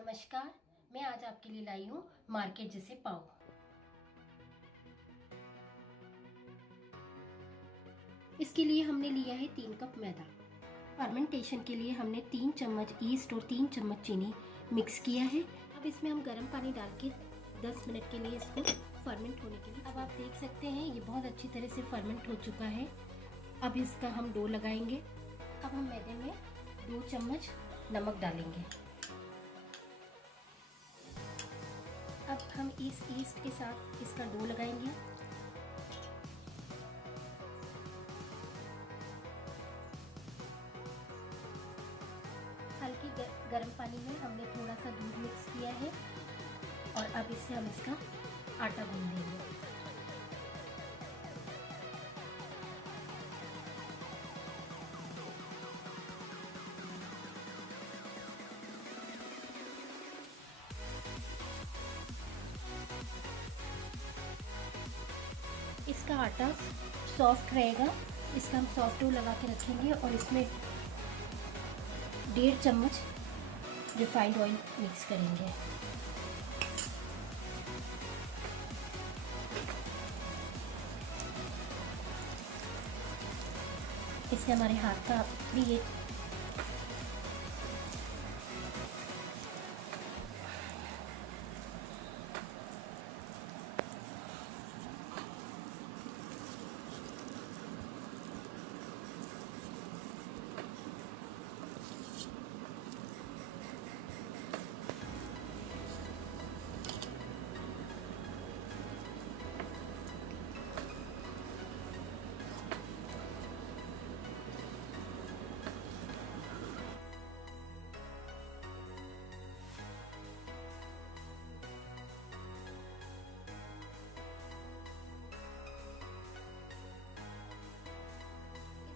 नमस्कार। मैं आज आपके लिए लाई हूँ मार्केट जैसे पाव। इसके लिए हमने लिया है 3 कप मैदा। फर्मेंटेशन के लिए हमने 3 चम्मच ईस्ट और 3 चम्मच चीनी मिक्स किया है। अब इसमें हम गर्म पानी डाल के 10 मिनट के लिए इसको फर्मेंट होने के लिए। अब आप देख सकते हैं ये बहुत अच्छी तरह से फर्मेंट हो चुका है। अब इसका हम डो लगाएंगे। अब हम मैदे में 2 चम्मच नमक डालेंगे। अब हम इस ईस्ट के साथ इसका डो लगाएंगे। हल्की गर्म पानी में हमने थोड़ा सा दूध मिक्स किया है और अब इससे हम इसका आटा गूंद देंगे। इसका आटा सॉफ्ट रहेगा, इसका हम सॉफ्ट डो लगा के रखेंगे और इसमें 1.5 चम्मच रिफाइंड ऑयल मिक्स करेंगे। इससे हमारे हाथ का भी ये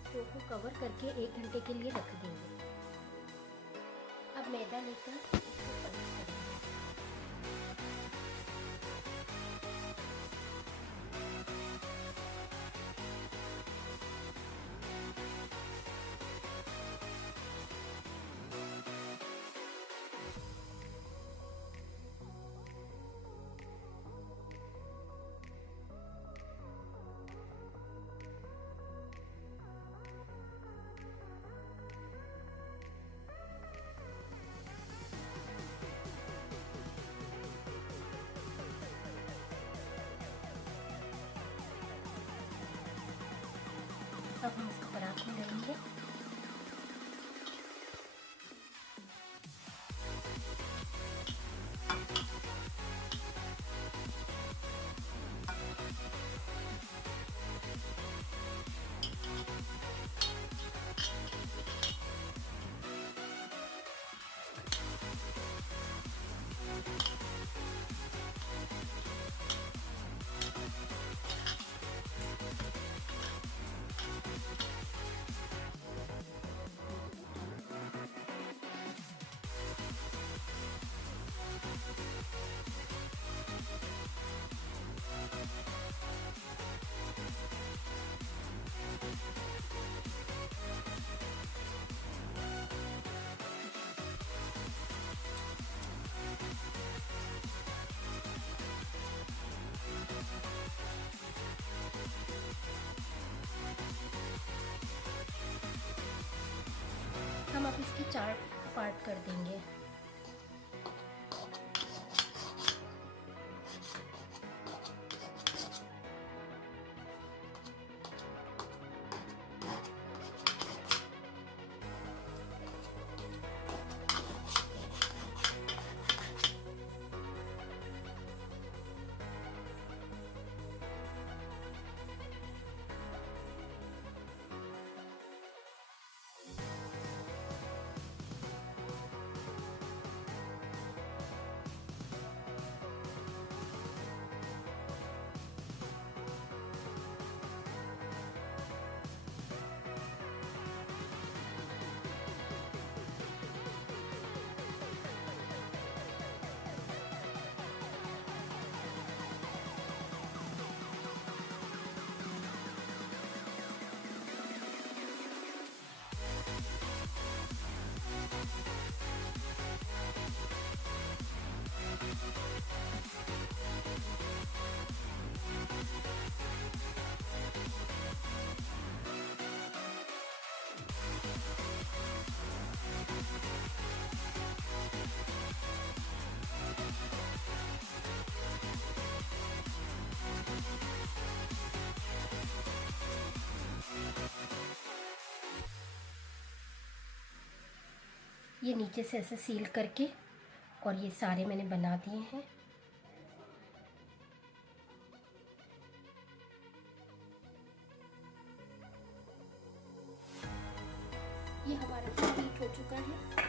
डो को कवर करके 1 घंटे के लिए रख देंगे। अब मैदा लेकर इसको पलट करेंगे। अब हम इसको परात में डालेंगे। हम अब इसकी 4 पार्ट कर देंगे। ये नीचे से ऐसे सील करके, और ये सारे मैंने बना दिए हैं। ये हमारा हीट हो चुका है।